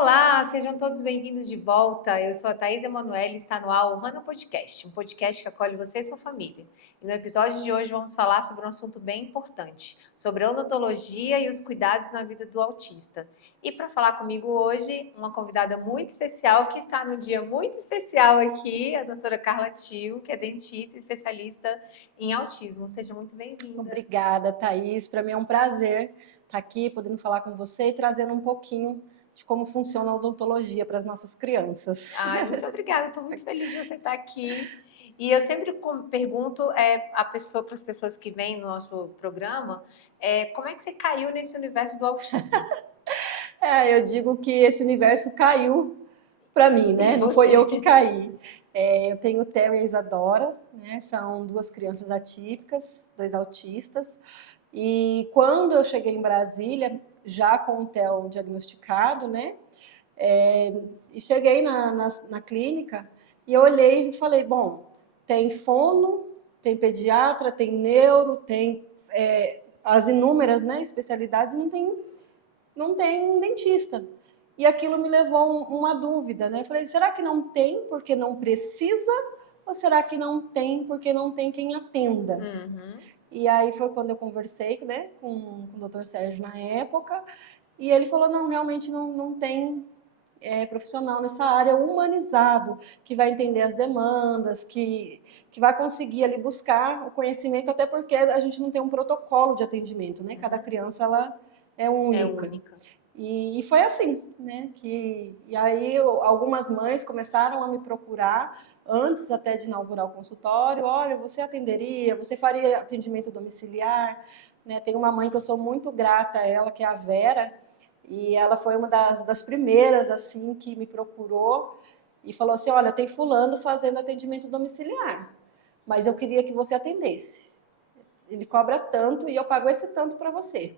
Olá, sejam todos bem-vindos de volta. Eu sou a Thaís Emanuele e está no ar o Humana Podcast, um podcast que acolhe você e sua família. E no episódio de hoje vamos falar sobre um assunto bem importante, sobre a odontologia e os cuidados na vida do autista. E para falar comigo hoje, uma convidada muito especial, que está num dia muito especial aqui, a doutora Carla Tio, que é dentista e especialista em autismo. Seja muito bem-vinda. Obrigada, Thaís. Para mim é um prazer estar aqui, podendo falar com você e trazendo um pouquinho de como funciona a odontologia para as nossas crianças. Ai, muito obrigada, estou muito feliz de você estar aqui. E eu sempre pergunto para as pessoas que vêm no nosso programa, como é que você caiu nesse universo do autismo? Eu digo que esse universo caiu para mim, né? Não foi eu que caí. Eu tenho o Theo e a Isadora, né? São duas crianças atípicas, dois autistas. E quando eu cheguei em Brasília, já com o Theo diagnosticado, né? E cheguei na clínica e eu olhei e falei, bom, tem fono, tem pediatra, tem neuro, tem as inúmeras, né, especialidades, não tem um dentista. E aquilo me levou uma dúvida, né? Falei, será que não tem porque não precisa? Ou será que não tem porque não tem quem atenda? Uhum. E aí foi quando eu conversei, né, com o Dr. Sérgio na época, e ele falou, não, realmente não tem profissional nessa área humanizado, que vai entender as demandas, que vai conseguir ali buscar o conhecimento, até porque a gente não tem um protocolo de atendimento, né? Cada criança, ela é única. É única. E foi assim, né? E aí algumas mães começaram a me procurar antes até de inaugurar o consultório. Olha, você atenderia? Você faria atendimento domiciliar? Né? Tem uma mãe que eu sou muito grata a ela, que é a Vera, e ela foi uma das primeiras assim que me procurou e falou assim, olha, tem fulano fazendo atendimento domiciliar, mas eu queria que você atendesse. Ele cobra tanto e eu pago esse tanto para você.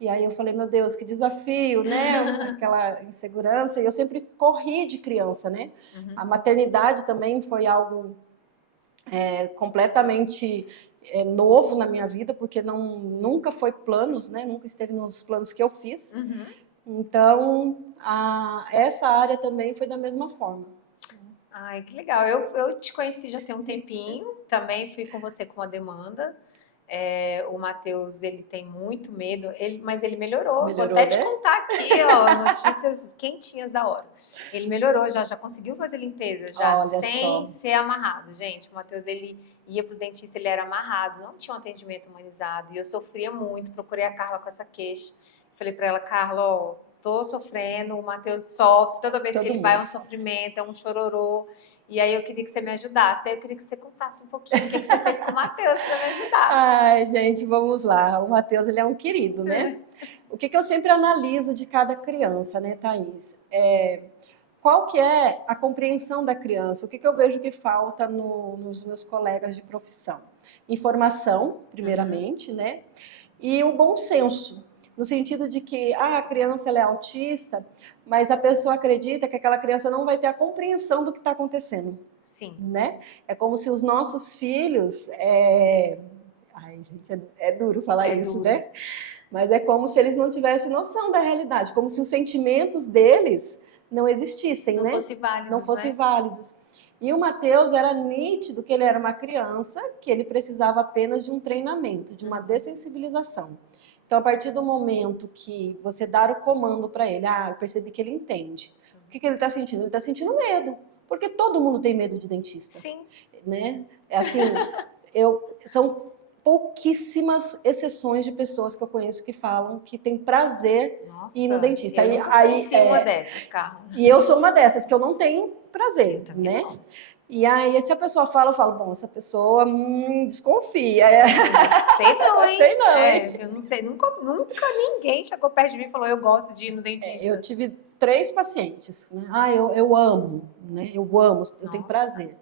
E aí eu falei, meu Deus, que desafio, né? Aquela insegurança. E eu sempre corri de criança, né? Uhum. A maternidade também foi algo completamente novo na minha vida, porque nunca foi planos, né? Nunca esteve nos planos que eu fiz. Uhum. Então, essa área também foi da mesma forma. Ai, que legal. Eu te conheci já tem um tempinho, também fui com você com a demanda. O Matheus, ele tem muito medo, mas ele melhorou. Vou até te contar aqui, ó, notícias quentinhas da hora. Ele melhorou, já conseguiu fazer limpeza, já Olha sem só. ser amarrado. Gente, o Matheus, ele ia pro dentista, ele era amarrado, não tinha um atendimento humanizado. E eu sofria muito, procurei a Carla com essa queixa. Falei para ela, Carla, ó, tô sofrendo, o Matheus sofre, toda vez que ele vai é um sofrimento, é um chororô. E aí eu queria que você me ajudasse. Aí eu queria que você contasse um pouquinho o que você fez com o Matheus para me ajudar. Ai, gente, vamos lá. O Matheus, ele é um querido, né? O que eu sempre analiso de cada criança, né, Thaís? Qual que é a compreensão da criança? O que eu vejo que falta nos meus colegas de profissão? Informação, primeiramente, né? E o bom senso, no sentido de que a criança ela é autista, mas a pessoa acredita que aquela criança não vai ter a compreensão do que está acontecendo. Sim. Né? É como se os nossos filhos... Ai, gente, é duro falar isso, duro, né? Mas é como se eles não tivessem noção da realidade, como se os sentimentos deles não existissem, não né? Fosse válidos, não fossem né? válidos. E o Matheus era nítido que ele era uma criança, que ele precisava apenas de um treinamento, de uma dessensibilização. Então, a partir do momento que você dar o comando para ele, eu percebi que ele entende. O que ele está sentindo? Ele está sentindo medo, porque todo mundo tem medo de dentista. Sim. Né? É assim, são pouquíssimas exceções de pessoas que eu conheço que falam que tem prazer em ir no dentista. Eu nunca conheci uma dessas, Carla. E eu sou uma dessas, que eu não tenho prazer, né? Não. E aí, se a pessoa fala, eu falo, bom, essa pessoa desconfia. Sei não, hein? Sei não, hein? Eu não sei, nunca ninguém chegou perto de mim e falou, eu gosto de ir no dentista. Eu tive 3 pacientes, né? Eu amo, né? Eu amo, eu tenho prazer.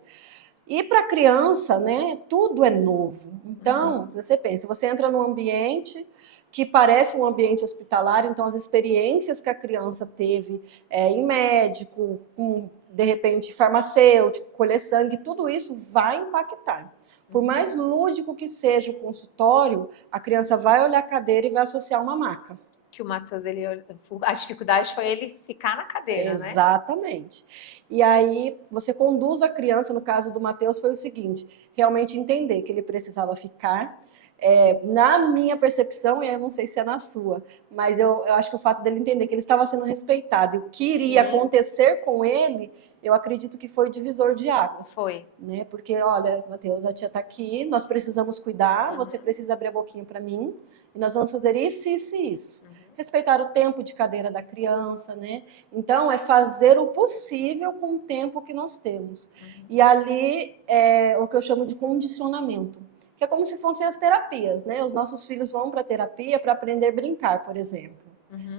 E para criança, né, tudo é novo. Então, você pensa, você entra num ambiente que parece um ambiente hospitalar, então as experiências que a criança teve em médico, com, de repente, farmacêutico, colher sangue, tudo isso vai impactar. Por mais lúdico que seja o consultório, a criança vai olhar a cadeira e vai associar uma maca. que o Matheus, a dificuldade foi ele ficar na cadeira, né? Exatamente. E aí você conduz a criança, no caso do Matheus foi o seguinte, realmente entender que ele precisava ficar. Na minha percepção, e eu não sei se é na sua, mas eu acho que o fato dele entender que ele estava sendo respeitado e o que iria acontecer com ele, eu acredito que foi o divisor de águas. Foi. Né? Porque, olha, Matheus, a tia está aqui, nós precisamos cuidar, você precisa abrir a boquinha para mim, e nós vamos fazer isso, isso e isso. Respeitar o tempo de cadeira da criança, né? Então, é fazer o possível com o tempo que nós temos. E ali é o que eu chamo de condicionamento, que é como se fossem as terapias, né? Os nossos filhos vão para a terapia para aprender a brincar, por exemplo.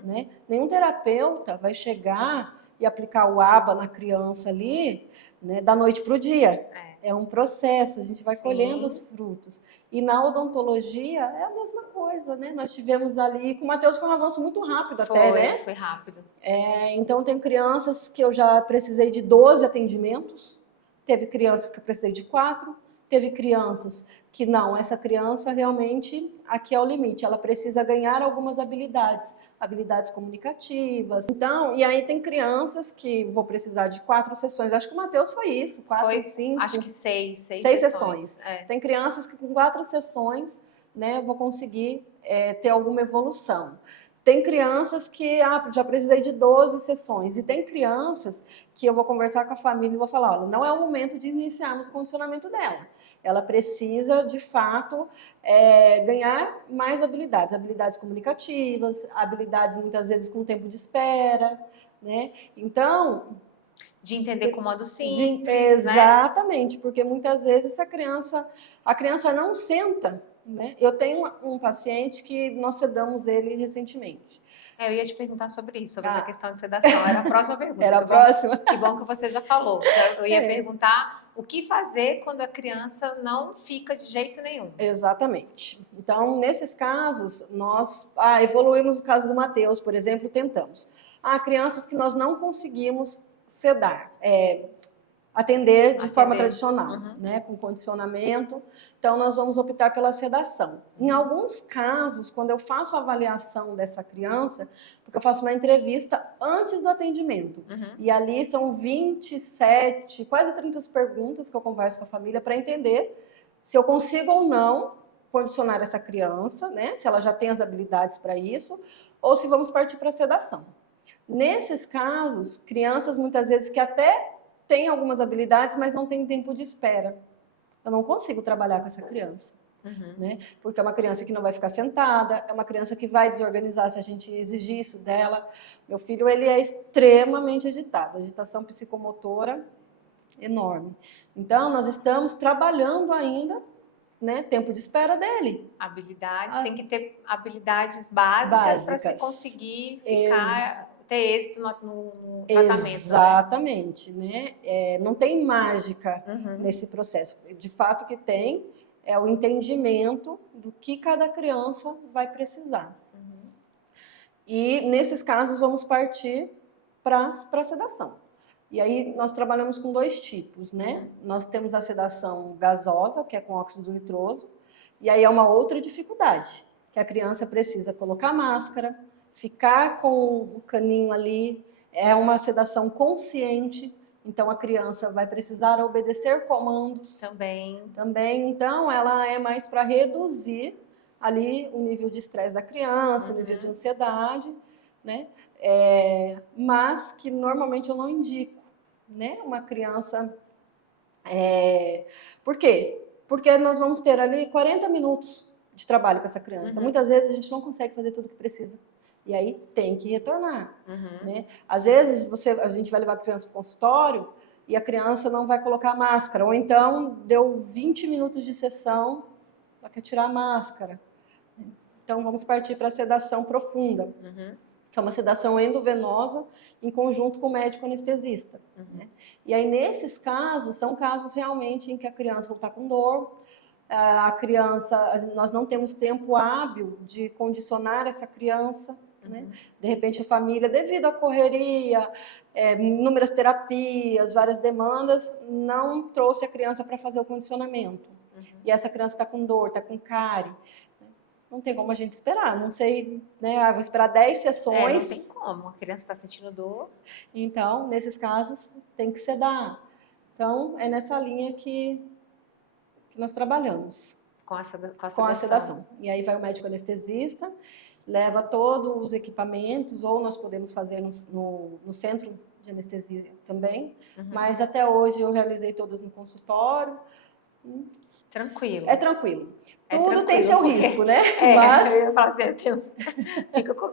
Né? Nenhum terapeuta vai chegar e aplicar o ABA na criança ali, né, da noite para o dia. É um processo, a gente vai colhendo os frutos. E na odontologia é a mesma coisa, né? Nós tivemos ali, com o Matheus foi um avanço muito rápido até, né? Foi rápido. Então, tem crianças que eu já precisei de 12 atendimentos, teve crianças que eu precisei de 4, teve crianças que não, essa criança realmente, aqui é o limite, ela precisa ganhar algumas habilidades comunicativas. Então, e aí tem crianças que vou precisar de 4 sessões. Acho que o Matheus foi isso, 4, 5. Acho que 6 sessões. Tem crianças que com 4 sessões, né, eu vou conseguir ter alguma evolução. Tem crianças que já precisei de 12 sessões. E tem crianças que eu vou conversar com a família e vou falar, olha, não é o momento de iniciarmos o condicionamento dela. Ela precisa, de fato, ganhar mais habilidades comunicativas, habilidades, muitas vezes, com tempo de espera, né? Então... De entender comando simples, exatamente, né? Porque muitas vezes a criança não senta, né? Eu tenho um paciente que nós sedamos ele recentemente. Eu ia te perguntar sobre isso, sobre essa questão de sedação. Era a próxima pergunta. Era a próxima? Que bom que você já falou. Eu ia perguntar o que fazer quando a criança não fica de jeito nenhum. Exatamente. Então, nesses casos, nós evoluímos o caso do Matheus, por exemplo, tentamos. Há crianças que nós não conseguimos sedar, atender de forma tradicional, né, com condicionamento. Então, nós vamos optar pela sedação. Em alguns casos, quando eu faço a avaliação dessa criança, porque eu faço uma entrevista antes do atendimento, e ali são 27, quase 30 perguntas que eu converso com a família para entender se eu consigo ou não condicionar essa criança, né, se ela já tem as habilidades para isso, ou se vamos partir para a sedação. Nesses casos, crianças muitas vezes que até têm algumas habilidades, mas não têm tempo de espera. Eu não consigo trabalhar com essa criança, né? Porque é uma criança que não vai ficar sentada, é uma criança que vai desorganizar se a gente exigir isso dela. Meu filho, ele é extremamente agitado, agitação psicomotora enorme. Então, nós estamos trabalhando ainda, né, tempo de espera dele. Habilidades, tem que ter habilidades básicas para se conseguir ficar... ter êxito no tratamento. Exatamente, né? Não tem mágica nesse processo. De fato que tem o entendimento do que cada criança vai precisar. E nesses casos vamos partir para a sedação. E aí nós trabalhamos com 2 tipos, né? Nós temos a sedação gasosa, que é com óxido nitroso, e aí é uma outra dificuldade, que a criança precisa colocar máscara, ficar com o caninho ali, é uma sedação consciente, então a criança vai precisar obedecer comandos. Também, então ela é mais para reduzir ali o nível de estresse da criança, o nível de ansiedade, né? Mas que normalmente eu não indico, né? Uma criança... Por quê? Porque nós vamos ter ali 40 minutos de trabalho com essa criança. Muitas vezes a gente não consegue fazer tudo o que precisa. E aí tem que retornar, né? Às vezes a gente vai levar a criança para o consultório e a criança não vai colocar máscara, ou então deu 20 minutos de sessão, ela quer tirar a máscara. Então vamos partir para a sedação profunda, que é uma sedação endovenosa em conjunto com o médico anestesista. Né? E aí nesses casos, são casos realmente em que a criança está com dor, a criança, nós não temos tempo hábil de condicionar essa criança, né? De repente a família, devido à correria, inúmeras terapias, várias demandas, não trouxe a criança para fazer o condicionamento. E essa criança está com dor, está com cárie. não tem como a gente esperar. Não sei, né? Vou esperar 10 sessões. Não tem como. A criança está sentindo dor. Então, nesses casos, tem que sedar. Então, é nessa linha que nós trabalhamos. Com a sedação. Com a sedação. E aí vai o médico anestesista, leva todos os equipamentos, ou nós podemos fazer no centro de anestesia também. Mas até hoje eu realizei todas no consultório. Tranquilo. É tranquilo. É Tudo tranquilo, tem seu porque... risco, né? Mas... eu falo assim, fica com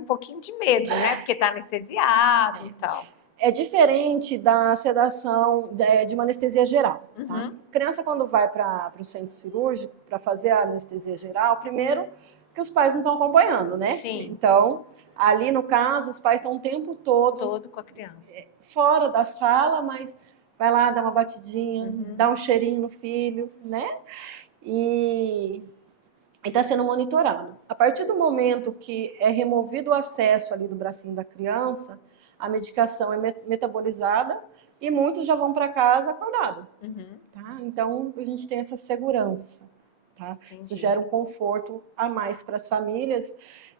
um pouquinho de medo, né? Porque tá anestesiado e tal. É diferente da sedação de uma anestesia geral. Tá? Criança, quando vai para o centro cirúrgico para fazer a anestesia geral, primeiro que os pais não estão acompanhando, né? Sim. Então, ali no caso, os pais estão o tempo todo com a criança. Fora da sala, mas vai lá, dá uma batidinha, dá um cheirinho no filho, né? E está sendo monitorado. A partir do momento que é removido o acesso ali do bracinho da criança, a medicação é metabolizada e muitos já vão para casa acordado. Tá? Então, a gente tem essa segurança. Tá? Isso gera um conforto a mais para as famílias.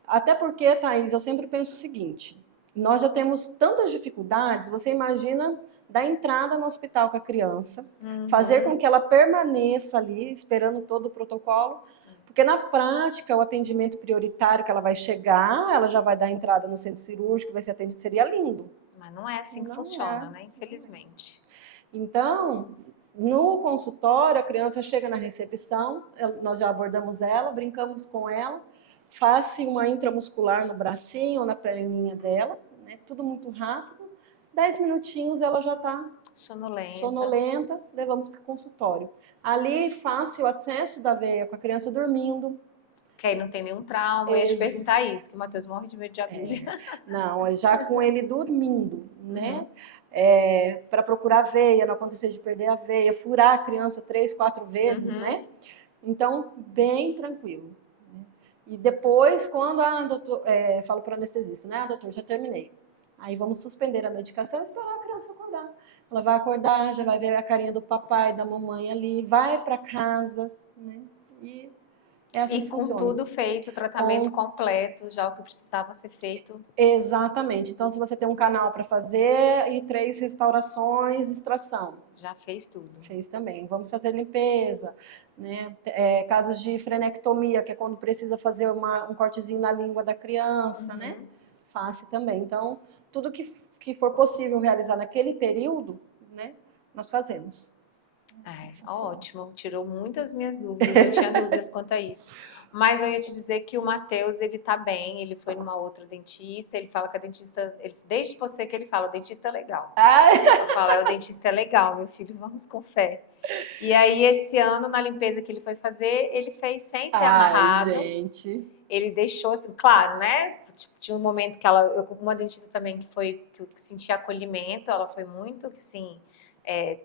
Até porque, Thaís, eu sempre penso o seguinte, nós já temos tantas dificuldades, você imagina da entrada no hospital com a criança, fazer com que ela permaneça ali, esperando todo o protocolo, porque na prática, o atendimento prioritário que ela vai chegar, ela já vai dar entrada no centro cirúrgico, vai ser atendido, seria lindo. Mas não é assim que funciona, né? Infelizmente. Então, no consultório, a criança chega na recepção, nós já abordamos ela, brincamos com ela, faz uma intramuscular no bracinho ou na perninha dela, né? Tudo muito rápido. 10 minutinhos ela já está sonolenta, levamos para o consultório. Ali, fácil acesso da veia com a criança dormindo. Que aí não tem nenhum trauma. Eu ia te perguntar isso, que o Matheus morre de medo de agulha. Não, é já com ele dormindo, né? Para procurar a veia, não acontecer de perder a veia, furar a criança 3, 4 vezes, né? Então, bem tranquilo. E depois, quando falo para o anestesista, né? Doutor, já terminei. Aí vamos suspender a medicação e esperar a criança acordar. Ela vai acordar, já vai ver a carinha do papai, da mamãe ali, vai para casa, né? E é assim que com funciona. Tudo feito, tratamento completo, já o que precisava ser feito. Exatamente. Então, se você tem um canal para fazer e 3 restaurações, extração. Já fez tudo. Fez também. Vamos fazer limpeza, né? Casos de frenectomia, que é quando precisa fazer um cortezinho na língua da criança, né? Faz também. Então, tudo que for possível realizar naquele período, né? Nós fazemos. Ótimo, tirou muitas minhas dúvidas, eu tinha dúvidas quanto a isso. Mas eu ia te dizer que o Matheus, ele tá bem, ele foi numa outra dentista, ele fala que a dentista, desde você que ele fala, o dentista é legal. Eu falo, o dentista é legal, meu filho, vamos com fé. E aí, esse ano, na limpeza que ele foi fazer, ele fez sem ser amarrado. Gente. Ele deixou, assim, claro, né? Tinha um momento que eu com uma dentista também que eu senti acolhimento, ela foi muito, assim...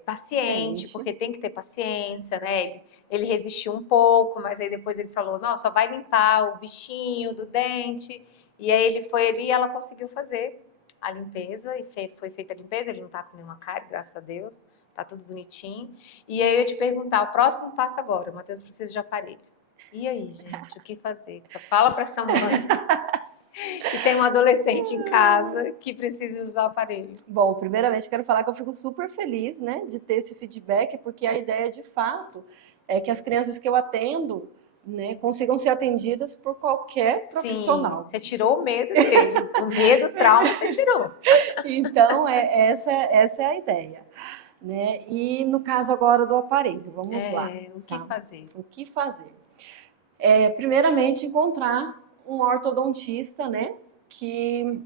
paciente, porque tem que ter paciência, né? Ele resistiu um pouco, mas aí depois ele falou, não, só vai limpar o bichinho do dente. E aí ele foi ali e ela conseguiu fazer a limpeza, e foi feita a limpeza, ele não tá com nenhuma cárie, graças a Deus, tá tudo bonitinho. E aí eu ia te perguntar, o próximo passo agora, o Matheus precisa de aparelho. E aí, gente, o que fazer? Fala para essa mãe que tem um adolescente em casa que precisa usar o aparelho. Bom, primeiramente quero falar que eu fico super feliz, né, de ter esse feedback, porque a ideia de fato é que as crianças que eu atendo, né, consigam ser atendidas por qualquer profissional. Sim, você tirou o medo dele, o medo, o trauma você tirou. Então, essa é a ideia. Né? E no caso agora do aparelho, vamos lá. O que fazer? O que fazer? Primeiramente, encontrar um ortodontista, né, que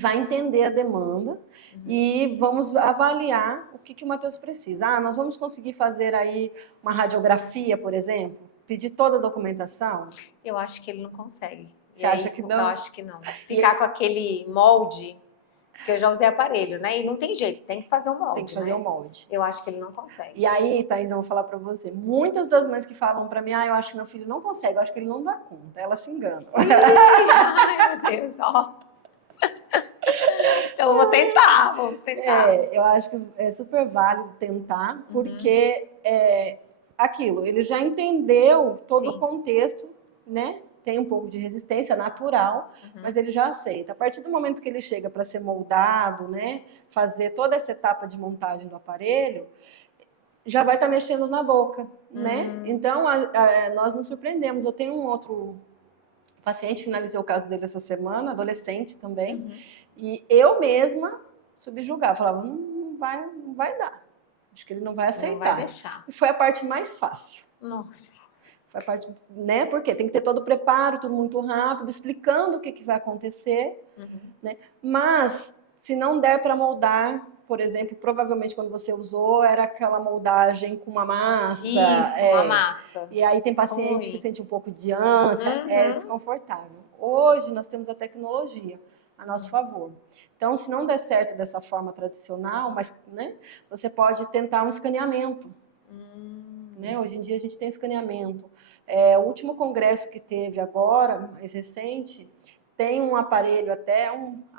vai entender a demanda e vamos avaliar o que o Matheus precisa. Nós vamos conseguir fazer aí uma radiografia, por exemplo? Pedir toda a documentação? Eu acho que ele não consegue. Você acha que não? Eu acho que não. Ficar com aquele molde, porque eu já usei aparelho, né? E não tem jeito, tem que fazer um molde. Tem que fazer um molde. Eu acho que ele não consegue. E aí, Thaís, eu vou falar pra você. Muitas das mães que falam pra mim, eu acho que meu filho não consegue, eu acho que ele não dá conta. Elas se enganam. Ai, meu Deus, ó. Então, vamos tentar. Eu acho que é super válido tentar, porque aquilo, ele já entendeu todo o contexto né, tem um pouco de resistência natural, mas ele já aceita. A partir do momento que ele chega para ser moldado, né, fazer toda essa etapa de montagem do aparelho, já vai estar mexendo na boca, né? Então, nós nos surpreendemos. Eu tenho um outro paciente, finalizei o caso dele essa semana, adolescente também, e eu mesma subjugava, falava, não vai dar. Acho que ele não vai aceitar. Não vai deixar. E foi a parte mais fácil. Nossa. Foi a parte, né? Porque tem que ter todo o preparo, tudo muito rápido, explicando o que vai acontecer, né? Mas, se não der para moldar, por exemplo, provavelmente quando você usou, era aquela moldagem com uma massa. Isso, uma massa. E aí tem paciente que sente um pouco de ânsia, é desconfortável. Hoje nós temos a tecnologia a nosso favor. Então, se não der certo dessa forma tradicional, mas, né, você pode tentar um escaneamento. Né? Hoje em dia a gente tem escaneamento. O último congresso que teve agora, mais recente, tem um aparelho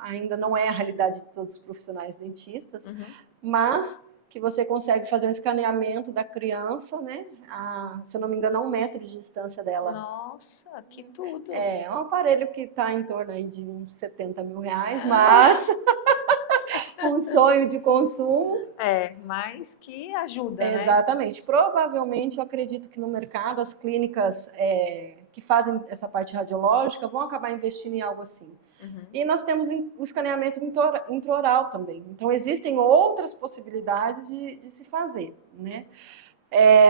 ainda não é a realidade de todos os profissionais dentistas, mas que você consegue fazer um escaneamento da criança, né? Se eu não me engano, a 1 metro de distância dela. Nossa, que tudo! É um aparelho que está em torno aí de uns 70 mil reais, mas um sonho de consumo. Mas que ajuda, né? Exatamente. Provavelmente, eu acredito que no mercado, as clínicas que fazem essa parte radiológica vão acabar investindo em algo assim. E nós temos o escaneamento intraoral também. Então, existem outras possibilidades de se fazer, né?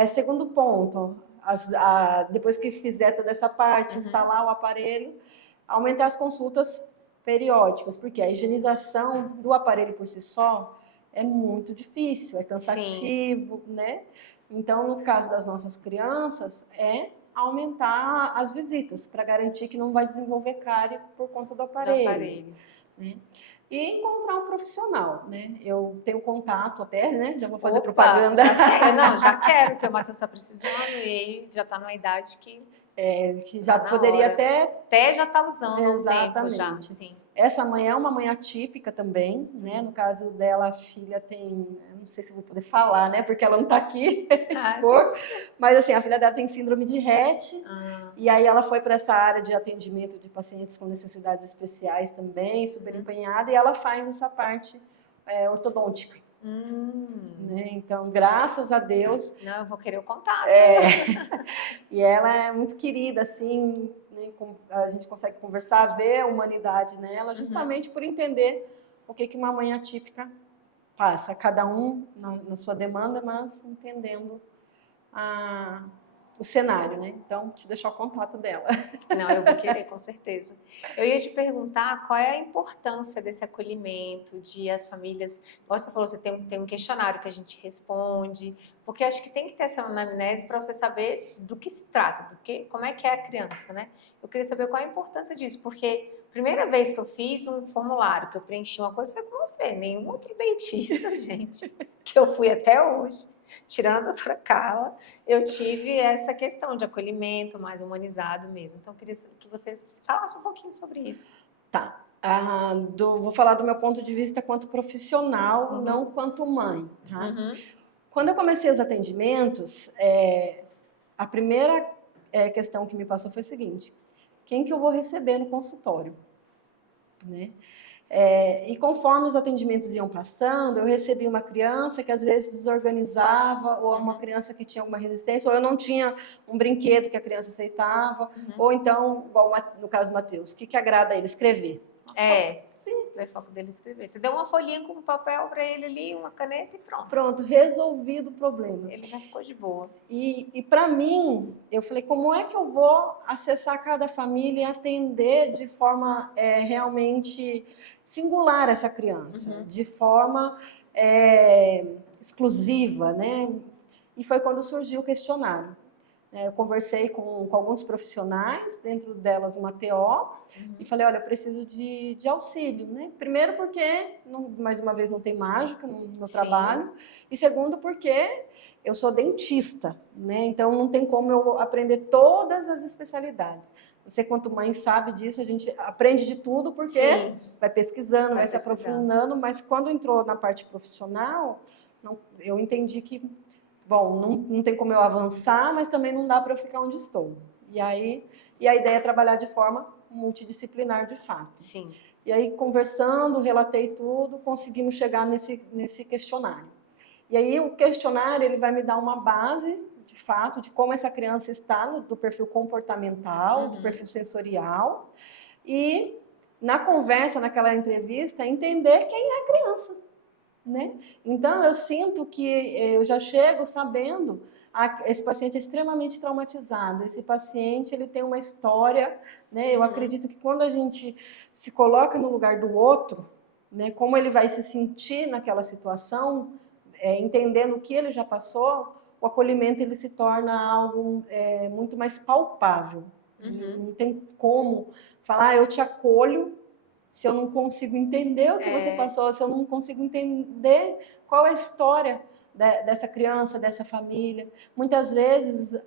Segundo ponto, depois que fizer toda essa parte, instalar o aparelho, aumentar as consultas periódicas, porque a higienização do aparelho por si só é muito difícil, é cansativo, né? Então, no caso das nossas crianças, aumentar as visitas, para garantir que não vai desenvolver cárie por conta do aparelho. Né? E encontrar um profissional, né? Eu tenho contato até, né? Já vou fazer propaganda. Já quero, que o Matheus está precisando e ele já está numa idade que já poderia até já está usando. Exatamente. Um tempo já, sim. Essa mãe é uma mãe atípica também, né? No caso dela, a filha tem, eu não sei se vou poder falar, né? Porque ela não está aqui, mas assim, a filha dela tem síndrome de Rett, e aí ela foi para essa área de atendimento de pacientes com necessidades especiais também, super empenhada, e ela faz essa parte ortodôntica. Né? Então, graças a Deus. Não, eu vou querer o contato. E ela é muito querida, assim, né? A gente consegue conversar, ver a humanidade nela, justamente por entender o que uma mãe atípica passa, cada um na sua demanda, mas entendendo o cenário, né? Então, te deixar o contato dela. Não, eu vou querer, com certeza. Eu ia te perguntar qual é a importância desse acolhimento, de as famílias... Você falou, você tem um questionário que a gente responde, porque acho que tem que ter essa anamnese para você saber do que se trata, como é que é a criança, né? Eu queria saber qual é a importância disso, porque a primeira vez que eu fiz um formulário, que eu preenchi uma coisa, foi com você, nenhum outro dentista, gente, que eu fui até hoje, tirando a doutora Carla, eu tive essa questão de acolhimento mais humanizado mesmo. Então, eu queria que você falasse um pouquinho sobre isso. Tá. Vou falar do meu ponto de vista quanto profissional, não quanto mãe. Tá? Quando eu comecei os atendimentos, a primeira questão que me passou foi o seguinte: quem que eu vou receber no consultório? Né? E conforme os atendimentos iam passando, eu recebi uma criança que às vezes desorganizava, ou uma criança que tinha alguma resistência, ou eu não tinha um brinquedo que a criança aceitava, ou então, igual no caso do Matheus, o que agrada a ele? Escrever. Sim, é foco dele escrever. Você deu uma folhinha com papel para ele ali, uma caneta e pronto. Pronto, resolvido o problema. Ele já ficou de boa. E para mim, eu falei, como é que eu vou acessar cada família e atender de forma realmente singular essa criança, de forma exclusiva, né? E foi quando surgiu o questionário. Eu conversei com alguns profissionais, dentro delas uma TO, e falei, olha, eu preciso de auxílio, né? Primeiro porque, mais uma vez, não tem mágica no trabalho, e segundo porque eu sou dentista, né? Então não tem como eu aprender todas as especialidades. Você, quanto mãe, sabe disso, a gente aprende de tudo porque vai pesquisando, vai se aprofundando, mas quando entrou na parte profissional, eu entendi que, bom, não tem como eu avançar, mas também não dá para eu ficar onde estou. E aí e a ideia é trabalhar de forma multidisciplinar de fato. Sim. E aí, conversando, relatei tudo, conseguimos chegar nesse questionário. E aí, o questionário ele vai me dar uma base, de fato, de como essa criança está do perfil comportamental, do perfil sensorial. E, na conversa, naquela entrevista, entender quem é a criança, né? Então, eu sinto que eu já chego sabendo, esse paciente é extremamente traumatizado, esse paciente ele tem uma história, né? Eu acredito que quando a gente se coloca no lugar do outro, né, como ele vai se sentir naquela situação, entendendo o que ele já passou, o acolhimento ele se torna algo muito mais palpável. Não tem como falar, eu te acolho, se eu não consigo entender o que você passou, se eu não consigo entender qual é a história dessa criança, dessa família. Muitas vezes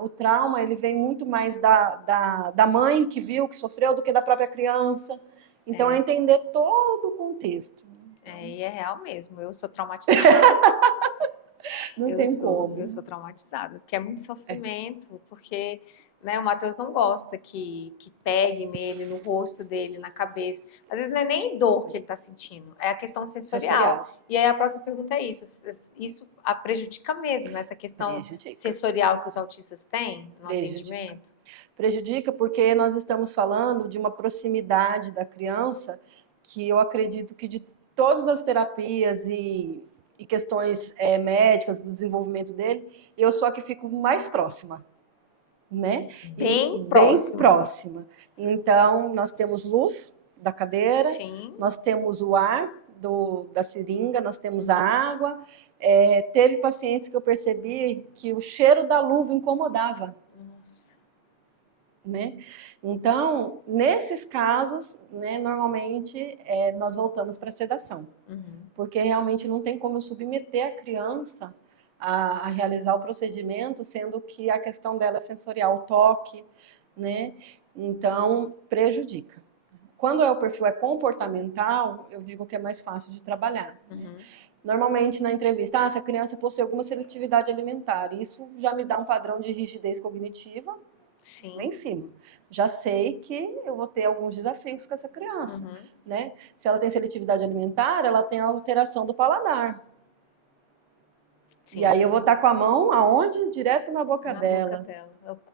o trauma ele vem muito mais da mãe que viu, que sofreu, do que da própria criança. Então, é entender todo o contexto. E é real mesmo, eu sou traumatizada. Não tem como. Eu sou traumatizada, porque é muito sofrimento, porque... Né, o Matheus não gosta que pegue nele, no rosto dele, na cabeça. Às vezes não é nem dor que ele está sentindo, é a questão sensorial. E aí a próxima pergunta é isso. Isso a prejudica mesmo, né, essa questão sensorial que os autistas têm no atendimento? Prejudica porque nós estamos falando de uma proximidade da criança que eu acredito que de todas as terapias e questões médicas do desenvolvimento dele, eu sou a que fico mais próxima. Né? Bem próxima. Então, nós temos luz da cadeira, nós temos o ar da seringa, nós temos a água. Teve pacientes que eu percebi que o cheiro da luva incomodava. Nossa. Né? Então, nesses casos, né, normalmente nós voltamos para a sedação, porque realmente não tem como eu submeter a criança a realizar o procedimento, sendo que a questão dela é sensorial, o toque, né? Então, prejudica. Quando o perfil é comportamental, eu digo que é mais fácil de trabalhar. Normalmente, na entrevista, essa criança possui alguma seletividade alimentar. Isso já me dá um padrão de rigidez cognitiva lá em cima. Já sei que eu vou ter alguns desafios com essa criança, né? Se ela tem seletividade alimentar, ela tem a alteração do paladar. E aí eu vou estar com a mão aonde? Direto na boca dela.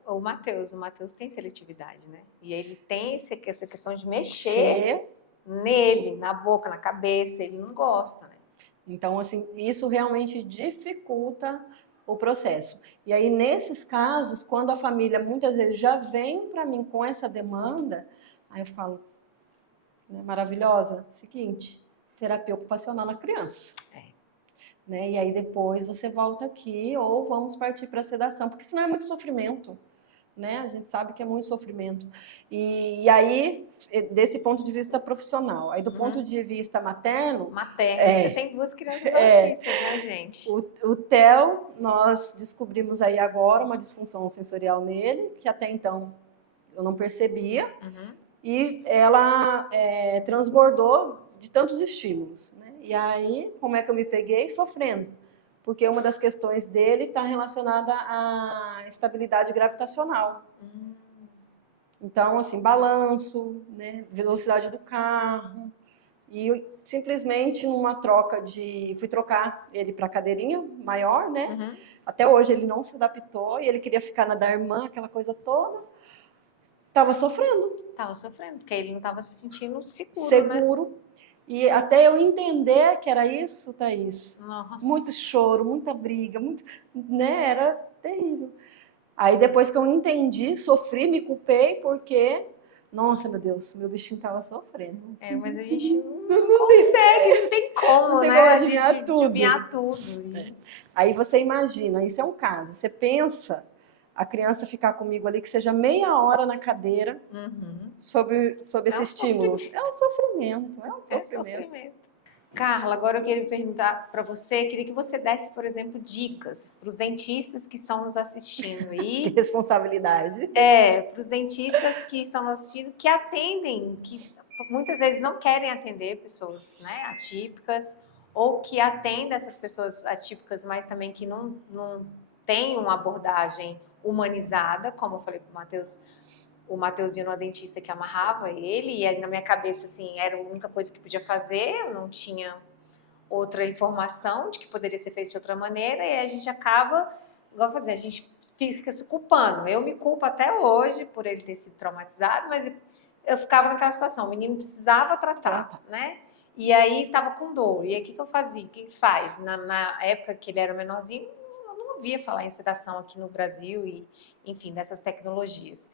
O Matheus tem seletividade, né? E ele tem essa questão de mexer nele, na boca, na cabeça, ele não gosta, né? Então, assim, isso realmente dificulta o processo. E aí, nesses casos, quando a família muitas vezes já vem para mim com essa demanda, aí eu falo, né, maravilhosa, seguinte, terapia ocupacional na criança. Né? E aí depois você volta aqui ou vamos partir para a sedação, porque senão é muito sofrimento, né? A gente sabe que é muito sofrimento. E aí, desse ponto de vista profissional, aí do ponto de vista materno... Você tem 2 crianças autistas, né, gente? O Theo, nós descobrimos aí agora uma disfunção sensorial nele, que até então eu não percebia, e ela transbordou de tantos estímulos, né? E aí, como é que eu me peguei? Sofrendo. Porque uma das questões dele está relacionada à estabilidade gravitacional. Então, assim, balanço, né? Velocidade do carro. E eu, simplesmente numa troca fui trocar ele para cadeirinha maior, né? Até hoje ele não se adaptou e ele queria ficar na da irmã, aquela coisa toda. Estava sofrendo, porque ele não estava se sentindo seguro, né? E até eu entender que era isso, Thaís. Nossa. Muito choro, muita briga, né? Era terrível. Aí depois que eu entendi, sofri, me culpei, porque, nossa, meu Deus, meu bichinho estava sofrendo. Mas a gente não consegue, não tem como, né? A gente adivinhar tudo. Aí você imagina, isso é um caso, você pensa a criança ficar comigo ali, que seja meia hora na cadeira, sob esse estímulo. É um sofrimento. Carla, agora eu queria perguntar para você, queria que você desse, por exemplo, dicas para os dentistas que estão nos assistindo aí. Que responsabilidade. Para os dentistas que estão nos assistindo, que atendem, que muitas vezes não querem atender pessoas, né, atípicas, ou que atendem essas pessoas atípicas, mas também que não têm uma abordagem humanizada, como eu falei para o Matheus, o Mateuzinho no dentista que amarrava ele, e aí na minha cabeça, assim, era a única coisa que podia fazer, eu não tinha outra informação de que poderia ser feito de outra maneira, e aí a gente acaba, igual fazer, a gente fica se culpando. Eu me culpo até hoje por ele ter sido traumatizado, mas eu ficava naquela situação, o menino precisava tratar, né? E aí estava com dor. E aí o que eu fazia? O que faz? Na época que ele era menorzinho, eu não ouvia falar em sedação aqui no Brasil e, enfim, dessas tecnologias.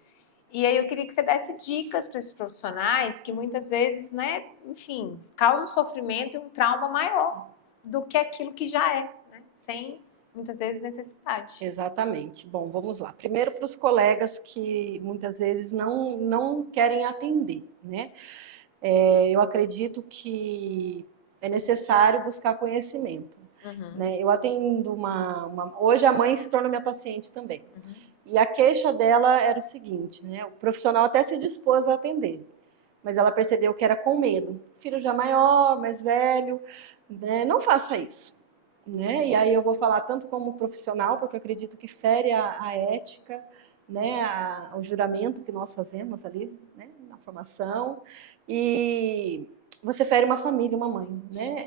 E aí eu queria que você desse dicas para esses profissionais que muitas vezes, né, enfim, causam um sofrimento e um trauma maior do que aquilo que já é, né? Sem muitas vezes necessidade. Exatamente. Bom, vamos lá. Primeiro para os colegas que muitas vezes não querem atender, né? Eu acredito que é necessário buscar conhecimento. Né? Eu atendo hoje a mãe se torna minha paciente também. E a queixa dela era o seguinte, né? O profissional até se dispôs a atender, mas ela percebeu que era com medo. Filho já maior, mais velho, né? Não faça isso. Né? E aí eu vou falar tanto como profissional, porque eu acredito que fere a ética, né? O juramento que nós fazemos ali, né? Na formação, e você fere uma família, uma mãe, né?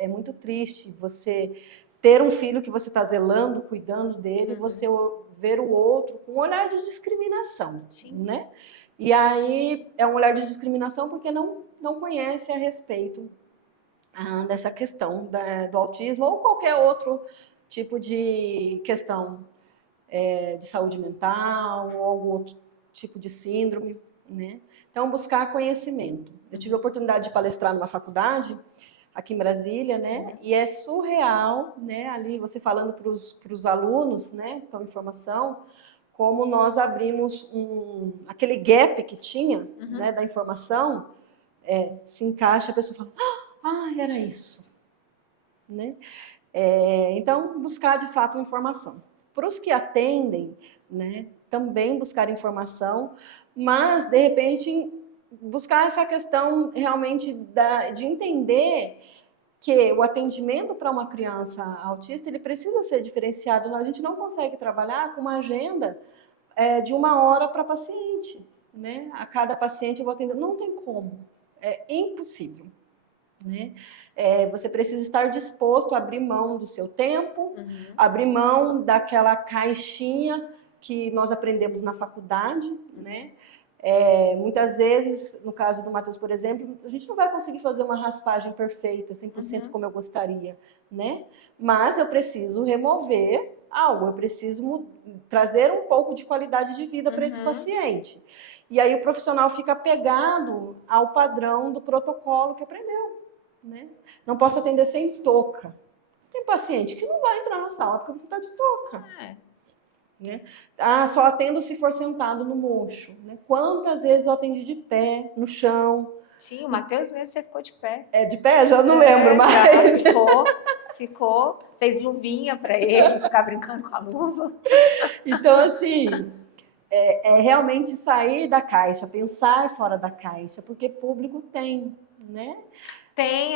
É muito triste você ter um filho que você está zelando, cuidando dele, e você ver o outro com um olhar de discriminação, né? E aí é um olhar de discriminação porque não conhece a respeito dessa questão do autismo ou qualquer outro tipo de questão de saúde mental ou algum outro tipo de síndrome, né? Então, buscar conhecimento. Eu tive a oportunidade de palestrar numa faculdade aqui em Brasília, né? E é surreal, né? Ali você falando para os alunos, né? Então, em formação, como nós abrimos aquele gap que tinha, né? Da informação, se encaixa, a pessoa fala, era isso, né? Então, buscar de fato informação. Para os que atendem, né? Também buscar informação, mas de repente buscar essa questão realmente de entender que o atendimento para uma criança autista ele precisa ser diferenciado. A gente não consegue trabalhar com uma agenda de 1 hora para paciente, né? A cada paciente eu vou atender, não tem como, é impossível, né? Você precisa estar disposto a abrir mão do seu tempo, abrir mão daquela caixinha que nós aprendemos na faculdade, né? Muitas vezes, no caso do Matheus, por exemplo, a gente não vai conseguir fazer uma raspagem perfeita, 100% como eu gostaria, né? Mas eu preciso remover algo, eu preciso trazer um pouco de qualidade de vida para esse paciente. E aí o profissional fica apegado ao padrão do protocolo que aprendeu, né? Não posso atender sem touca. Tem paciente que não vai entrar na sala porque você está de touca. Né? Só atendo se for sentado no mocho. Né? Quantas vezes eu atendi de pé, no chão? Sim, o Matheus mesmo, você ficou de pé. De pé? Já não lembro mais. Ficou, fez luvinha para ele ficar brincando com a luva. Então, assim, realmente sair da caixa, pensar fora da caixa, porque público tem, né?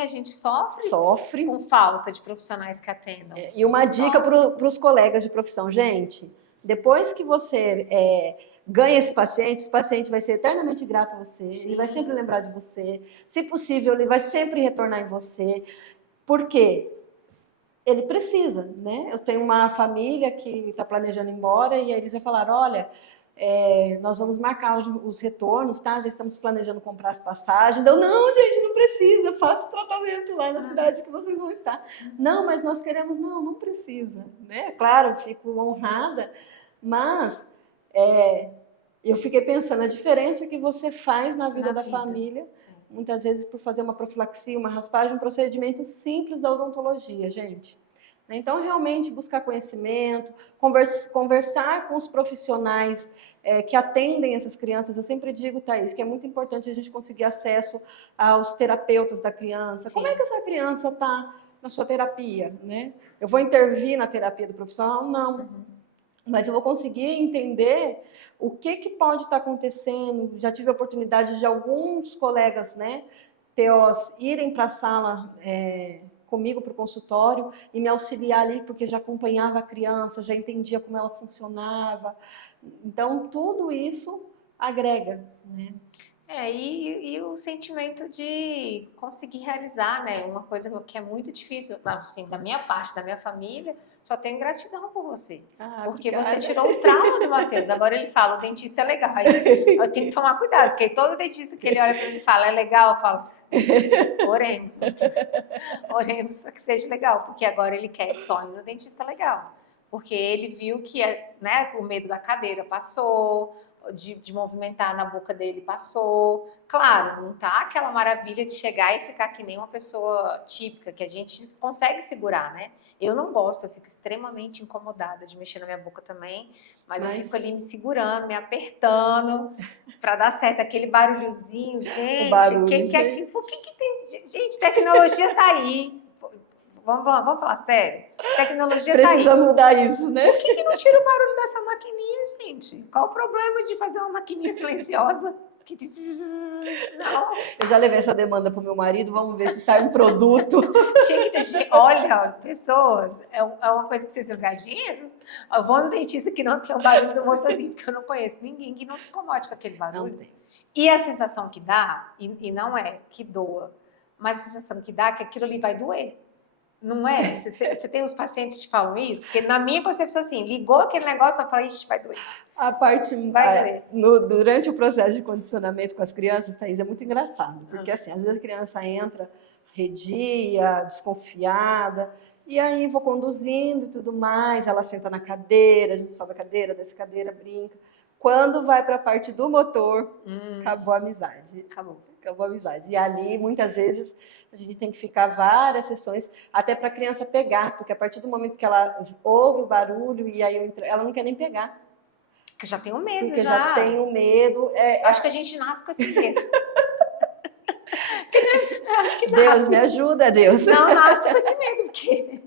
A gente sofre com falta de profissionais que atendam. E uma dica para os colegas de profissão, gente, depois que você ganha esse paciente vai ser eternamente grato a você, ele vai sempre lembrar de você, se possível, ele vai sempre retornar em você, porque ele precisa, né? Eu tenho uma família que está planejando ir embora e aí eles já falaram, olha, nós vamos marcar os retornos, tá? Já estamos planejando comprar as passagens. Não, gente, não precisa, faça o tratamento lá na cidade que vocês vão estar. Não, mas nós queremos, não precisa, né? Claro, fico honrada, mas eu fiquei pensando a diferença que você faz na vida da família, muitas vezes por fazer uma profilaxia, uma raspagem, um procedimento simples da odontologia, gente. Então, realmente buscar conhecimento, conversar com os profissionais que atendem essas crianças. Eu sempre digo, Thaís, que é muito importante a gente conseguir acesso aos terapeutas da criança. Sim. Como é que essa criança está na sua terapia? Né? Eu vou intervir na terapia do profissional? Não. Mas eu vou conseguir entender o que pode estar acontecendo. Já tive a oportunidade de alguns colegas, né, TOs, irem para a sala comigo para o consultório e me auxiliar ali, porque já acompanhava a criança, já entendia como ela funcionava. Então, tudo isso agrega, né? E o sentimento de conseguir realizar, né? Uma coisa que é muito difícil, assim, da minha parte, da minha família, só tenho gratidão por você. Porque Obrigada. você tirou um trauma do Matheus. Agora ele fala, o dentista é legal. Aí eu tenho que tomar cuidado, porque todo dentista que ele olha para mim e fala, é legal, eu falo, oremos, Matheus. Oremos para que seja legal, porque agora ele quer só ir no dentista legal. Porque ele viu que, né, o medo da cadeira passou, de movimentar na boca dele passou. Claro, não tá aquela maravilha de chegar e ficar que nem uma pessoa típica, que a gente consegue segurar, né? Eu não gosto, eu fico extremamente incomodada de mexer na minha boca também, mas eu fico ali me segurando, me apertando, para dar certo aquele barulhozinho, gente. O barulho, que tem? Gente, tecnologia tá aí. Vamos falar sério? Tecnologia tá aí. Precisa mudar isso, né? Por que não tira o barulho dessa maquininha, gente? Qual o problema de fazer uma maquininha silenciosa? Não. Eu já levei essa demanda pro meu marido, vamos ver se sai um produto. Tinha que ter... Olha, pessoas, é uma coisa que vocês vão ganhar dinheiro. Eu vou no dentista que não tem o barulho do motorzinho, porque eu não conheço ninguém que não se incomode com aquele barulho. Não tem. E a sensação que dá, e não é que doa, mas a sensação que dá é que aquilo ali vai doer. Não é? Você tem os pacientes que te falam isso? Porque na minha concepção, assim, ligou aquele negócio, eu falei, ixi, vai doer. A parte vai doer. Durante o processo de condicionamento com as crianças, Thaís, é muito engraçado. Porque, assim, às vezes a criança entra redia, desconfiada, e aí vou conduzindo e tudo mais, ela senta na cadeira, a gente sobe a cadeira, desce a cadeira, brinca. Quando vai para a parte do motor, acabou a amizade. Acabou a amizade. E ali, muitas vezes, a gente tem que ficar várias sessões, até para a criança pegar, porque a partir do momento que ela ouve o barulho, e aí ela não quer nem pegar. Porque já tem o medo, porque já tem o medo. Acho que a gente nasce com esse medo. Acho que Deus nasce. me ajuda, Deus. Não, nasce com esse medo, porque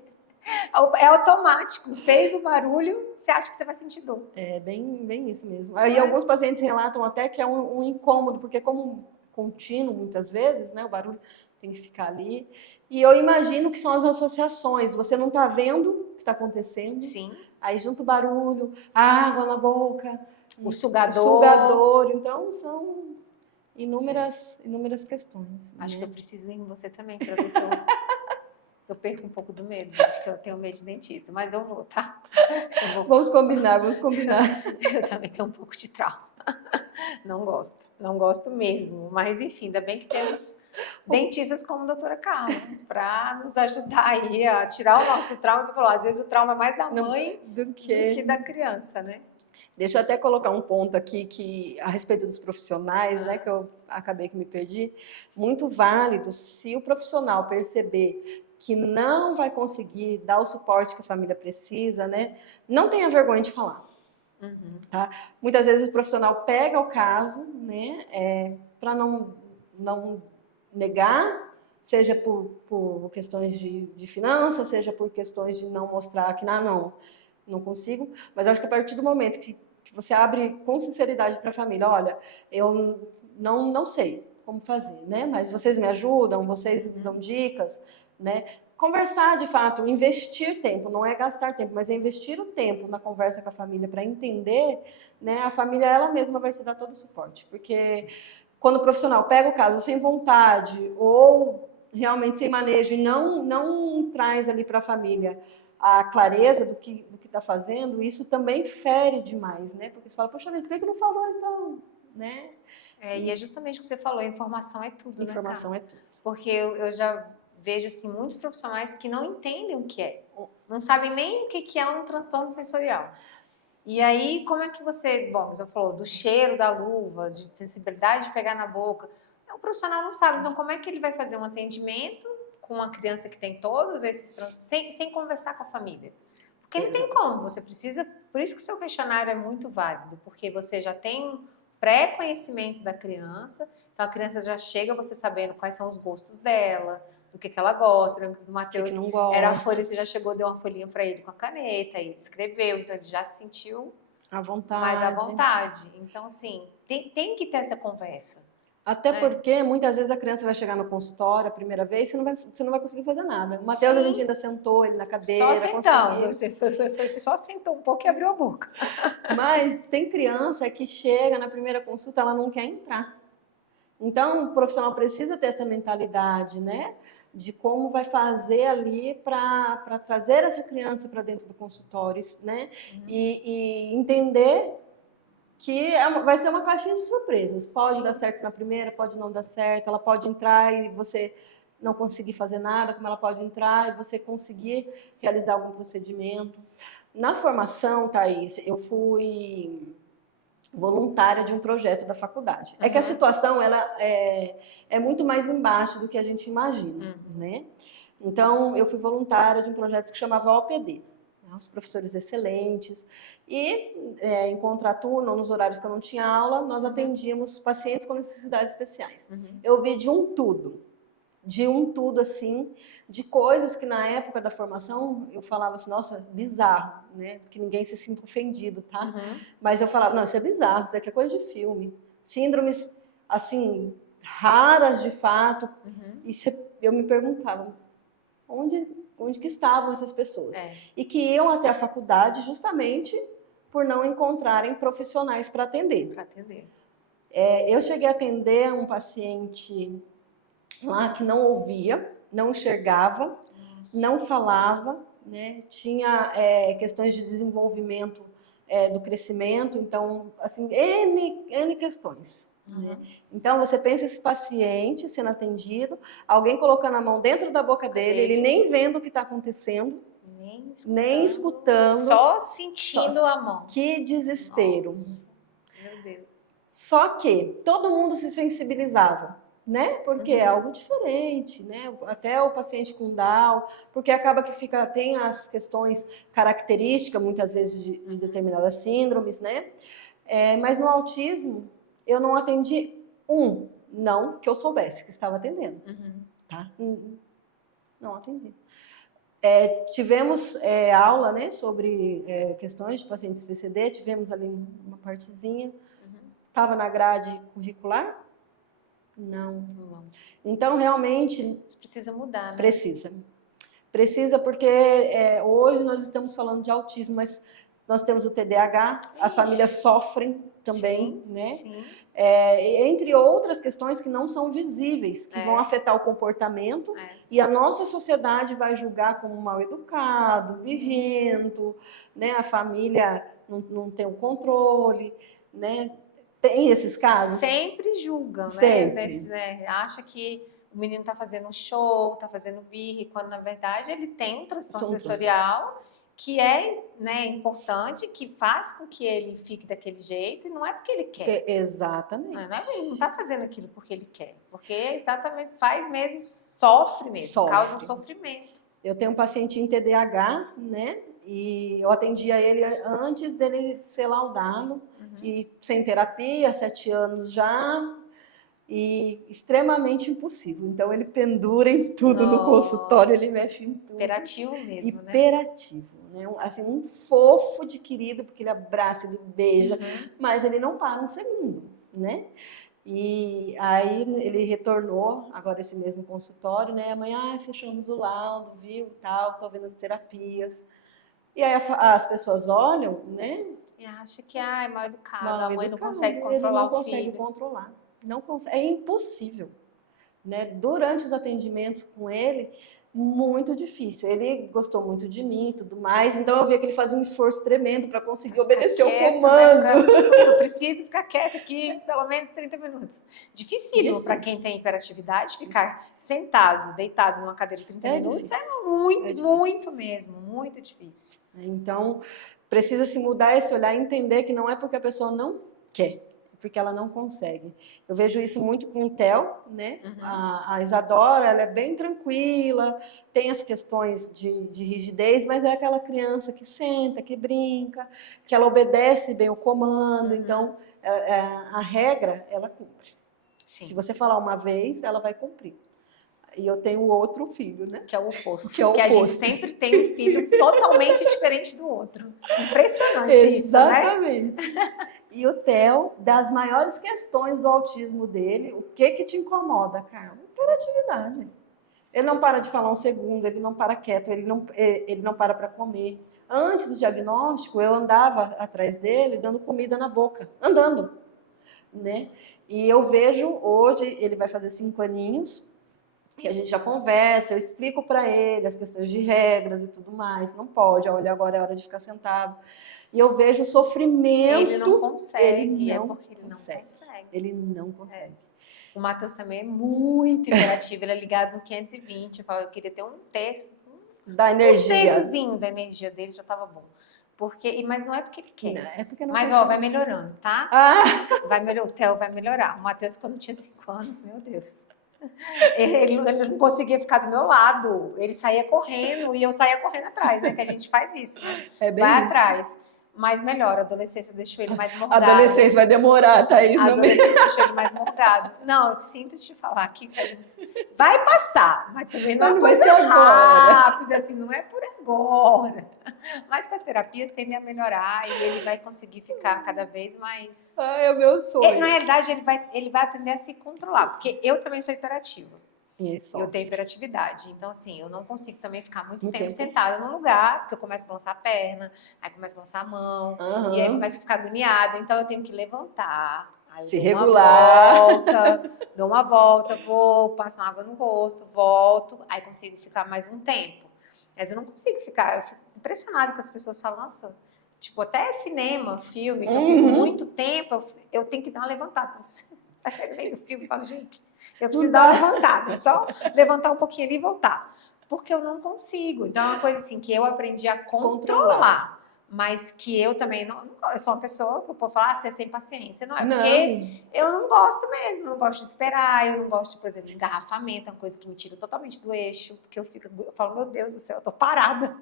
é automático. Fez o barulho, você acha que você vai sentir dor. É bem isso mesmo. Aí alguns pacientes relatam até que é um incômodo, porque como contínuo, muitas vezes, né, o barulho tem que ficar ali. E eu imagino que são as associações. Você não está vendo o que está acontecendo. Sim. Aí junto o barulho, a água na boca, o sugador. Então, são inúmeras questões. Acho que eu preciso ir em você também, para ver se eu perco um pouco do medo, gente, que eu tenho medo de dentista. Mas eu vou, tá? Vamos combinar. Eu também tenho um pouco de trauma. Não gosto mesmo. Mas, enfim, ainda bem que temos dentistas como a doutora Carla para nos ajudar aí a tirar o nosso trauma. Você falou, às vezes o trauma é mais da mãe do que da criança, né? Deixa eu até colocar um ponto aqui que a respeito dos profissionais, né, que eu acabei que me perdi. Muito válido se o profissional perceber que não vai conseguir dar o suporte que a família precisa, né? Não tenha vergonha de falar. Tá? Muitas vezes o profissional pega o caso, né, para não negar, seja por questões de finanças, seja por questões de não mostrar que não consigo, mas acho que a partir do momento que você abre com sinceridade para a família, olha, eu não sei como fazer, né, mas vocês me ajudam, vocês me dão dicas, né, conversar de fato, investir tempo, não é gastar tempo, mas é investir o tempo na conversa com a família para entender, né, a família ela mesma vai te dar todo o suporte, porque quando o profissional pega o caso sem vontade ou realmente sem manejo e não traz ali para a família a clareza do que está fazendo, isso também fere demais, né? Porque você fala, poxa vida, por que não falou então? Né? E é justamente o que você falou, informação é tudo, informação né, é tudo. Porque eu já vejo assim, muitos profissionais que não entendem o que é, não sabem nem o que é um transtorno sensorial. E aí, como é que você... Bom, você falou do cheiro da luva, de sensibilidade de pegar na boca. O profissional não sabe, então como é que ele vai fazer um atendimento com uma criança que tem todos esses transtornos, sem conversar com a família? Porque não tem como, você precisa... Por isso que o seu questionário é muito válido, porque você já tem um pré-conhecimento da criança, então a criança já chega você sabendo quais são os gostos dela, do que ela gosta, do Matheus era a folha, você já chegou, deu uma folhinha para ele com a caneta, ele escreveu, então ele já se sentiu à vontade. mais à vontade. Então, assim, tem que ter essa conversa. Até porque muitas vezes a criança vai chegar no consultório a primeira vez, você não vai conseguir fazer nada. O Matheus, a gente ainda sentou ele na cadeira. Só sentamos. Você só sentou um pouco e abriu a boca. Mas tem criança que chega na primeira consulta, ela não quer entrar. Então, o profissional precisa ter essa mentalidade, né? De como vai fazer ali para trazer essa criança para dentro do consultório, né? E entender que vai ser uma caixinha de surpresas. Pode dar certo na primeira, pode não dar certo. Ela pode entrar e você não conseguir fazer nada, como ela pode entrar e você conseguir realizar algum procedimento. Na formação, Thaís, eu fui voluntária de um projeto da faculdade. É que a situação ela é muito mais embaixo do que a gente imagina, né? Então, eu fui voluntária de um projeto que chamava OPD, né? Os professores excelentes. E em contraturno, nos horários que eu não tinha aula, nós atendíamos pacientes com necessidades especiais. Eu vi de um tudo assim, de coisas que na época da formação eu falava assim, nossa, bizarro, né? Que ninguém se sinta ofendido, tá? Mas eu falava, não, isso é bizarro, isso daqui é coisa de filme. Síndromes, assim, raras de fato. E eu me perguntava, onde que estavam essas pessoas? E que iam até a faculdade justamente por não encontrarem profissionais para atender. Eu cheguei a atender um paciente lá que não ouvia, não enxergava, não falava, né? Tinha questões de desenvolvimento do crescimento, então, assim, N questões. Né? Então, você pensa esse paciente sendo atendido, alguém colocando a mão dentro da boca dele, ele nem vendo o que está acontecendo, nem escutando, só sentindo a mão. Que desespero. Nossa. Meu Deus. Só que todo mundo se sensibilizava, né? Porque é algo diferente, né? Até o paciente com Down, porque acaba que tem as questões características, muitas vezes, de determinadas síndromes, né? Mas no autismo, eu não atendi não que eu soubesse que estava atendendo, tá? Não atendi. Tivemos aula, né, sobre questões de pacientes PCD, tivemos ali uma partezinha. Estava na grade curricular? Não. Então, realmente... Isso precisa mudar, né? Precisa porque hoje nós estamos falando de autismo, mas nós temos o TDAH, as famílias sofrem também, né? Sim. Entre outras questões que não são visíveis, que vão afetar o comportamento, e a nossa sociedade vai julgar como mal educado, birrento, né? A família não tem o controle, né? Tem esses casos? Sempre julgam, Sempre. né? Acha que o menino está fazendo um show, está fazendo birra, quando na verdade ele tem um transtorno sensorial que é, né, importante, que faz com que ele fique daquele jeito, e não é porque ele quer. Exatamente. Ele não está fazendo aquilo porque ele quer, porque exatamente faz mesmo, sofre mesmo, causa um sofrimento. Eu tenho um paciente em TDAH, né? E eu atendia ele antes dele ser laudado, e sem terapia, 7 anos já, e extremamente impossível. Então, ele pendura em tudo no consultório, ele mexe em tudo. Hiperativo mesmo, né? Hiperativo, né? Assim, um fofo de querido, porque ele abraça, ele beija, mas ele não para um segundo, né? E aí ele retornou, agora esse mesmo consultório, né? Amanhã fechamos o laudo, viu, tal, tô vendo as terapias. E aí as pessoas olham, né? E acha que é mal educado, a mãe não consegue controlar o filho. Ele não consegue controlar, não consegue, é impossível, né? Durante os atendimentos com ele, muito difícil. Ele gostou muito de mim e tudo mais, então eu via que ele fazia um esforço tremendo para conseguir obedecer o comando. Né? Eu preciso ficar quieto aqui pelo menos 30 minutos. Dificílimo para quem tem hiperatividade ficar sentado, deitado numa cadeira 30 minutos. Difícil. Muito mesmo, muito difícil. Então, precisa se mudar esse olhar e entender que não é porque a pessoa não quer, porque ela não consegue. Eu vejo isso muito com o Theo, né? A Isadora, ela é bem tranquila, tem as questões de rigidez, mas é aquela criança que senta, que brinca, que ela obedece bem o comando. Então, a regra, ela cumpre. Sim. Se você falar uma vez, ela vai cumprir. E eu tenho outro filho, né? Que é o oposto. Que é o a gente oposto. sempre tem um filho totalmente diferente do outro. Impressionante Exatamente. isso, né? E o Theo, das maiores questões do autismo dele, o que te incomoda, Carla? Hiperatividade. Ele não para de falar um segundo, ele não para quieto, ele não para comer. Antes do diagnóstico, eu andava atrás dele, dando comida na boca, andando, né? E eu vejo, hoje, ele vai fazer 5 aninhos, e a gente já conversa, eu explico para ele as questões de regras e tudo mais. Não pode, olha, agora é hora de ficar sentado. E eu vejo o sofrimento. Ele não consegue, ele não porque ele consegue. não consegue. Ele não consegue. O Matheus também é muito imperativo, ele é ligado no 520. Eu queria ter um texto, Da energia. da energia dele já estava bom. Mas não é porque ele quer. Não, é porque não mas, consegue. vai melhorando, tá? O Theo vai melhorar. O Matheus, quando tinha 5 anos, meu Deus. Ele não conseguia ficar do meu lado. Ele saía correndo e eu saía correndo atrás, né? Que a gente faz isso, né? Vai isso. Atrás. Mas melhor, a adolescência deixou ele mais morgado. A adolescência vai demorar, Thaís. A adolescência deixou ele mais morgado. Não, eu sinto te falar que vai passar, mas também não é coisa rápida, assim, não é por agora. Mas com as terapias tendem a melhorar e ele vai conseguir ficar cada vez mais... É o meu sonho. Na realidade, ele vai aprender a se controlar, porque eu também sou hiperativa. Isso. Eu tenho hiperatividade. Então, assim, eu não consigo também ficar muito tempo sentada num lugar, porque eu começo a balançar a perna, aí começo a balançar a mão, e aí começo a ficar agoniada. Então, eu tenho que levantar, aí se regular. Dou uma volta, vou, passo uma água no rosto, volto, aí consigo ficar mais um tempo. Mas eu não consigo ficar, eu fico impressionada com as pessoas falam, nossa, tipo, até cinema, filme, que eu fico muito tempo, eu tenho que dar uma levantada. Você vai sair no meio do filme e fala, gente... Eu preciso dar uma levantada, só levantar um pouquinho ali e voltar. Porque eu não consigo. Então, é uma coisa assim que eu aprendi a controlar. Mas que eu também não... Eu sou uma pessoa que eu posso falar, você é sem paciência. Não é porque eu não gosto mesmo. Eu não gosto de esperar. Eu não gosto, por exemplo, de engarrafamento. É uma coisa que me tira totalmente do eixo. Porque eu falo, meu Deus do céu, eu tô parada.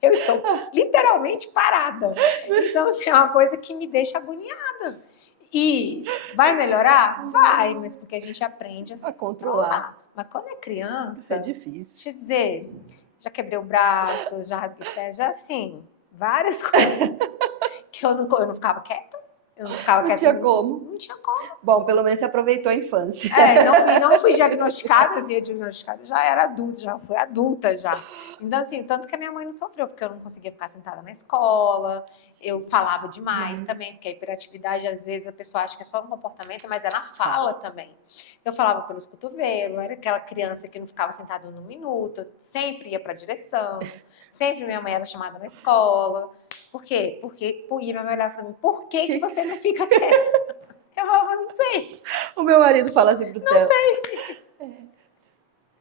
Eu estou literalmente parada. Então, assim, é uma coisa que me deixa agoniada. E vai melhorar? Vai, mas porque a gente aprende a se controlar. Mas quando é criança... Isso é difícil. Deixa eu dizer, já quebrei o braço, já rasguei o pé, já assim, várias coisas que eu não ficava quieta. Eu não ficava quieta. Tinha como. Não tinha como. Bom, pelo menos você aproveitou a infância. Não fui diagnosticada, já era adulta, já fui adulta já. Então, assim, tanto que a minha mãe não sofreu, porque eu não conseguia ficar sentada na escola, eu falava demais também, porque a hiperatividade, às vezes, a pessoa acha que é só no comportamento, mas é na fala também. Eu falava pelos cotovelos, era aquela criança que não ficava sentada num minuto, eu sempre ia para a direção, sempre minha mãe era chamada na escola. Por quê? Porque minha mãe olhava para mim, por que você não fica quieta? Eu falava, não sei. O meu marido fala assim pro Theo. Não sei.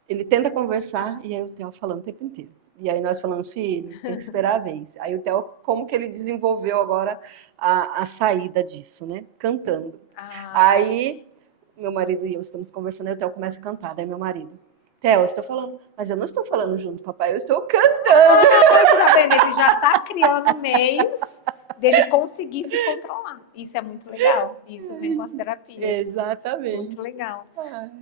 Ele tenta conversar e aí o Theo falando o tempo inteiro. E aí nós falamos, filho, tem que esperar a vez. Aí o Theo, como que ele desenvolveu agora a saída disso, né? Cantando. Aí meu marido e eu estamos conversando e o Theo começa a cantar. Daí meu marido, Theo, eu estou falando, mas eu não estou falando junto, papai, eu estou cantando. Tá vendo? Ele já está criando meios dele conseguir se controlar. Isso é muito legal. Isso vem com as terapias. Exatamente. Muito legal.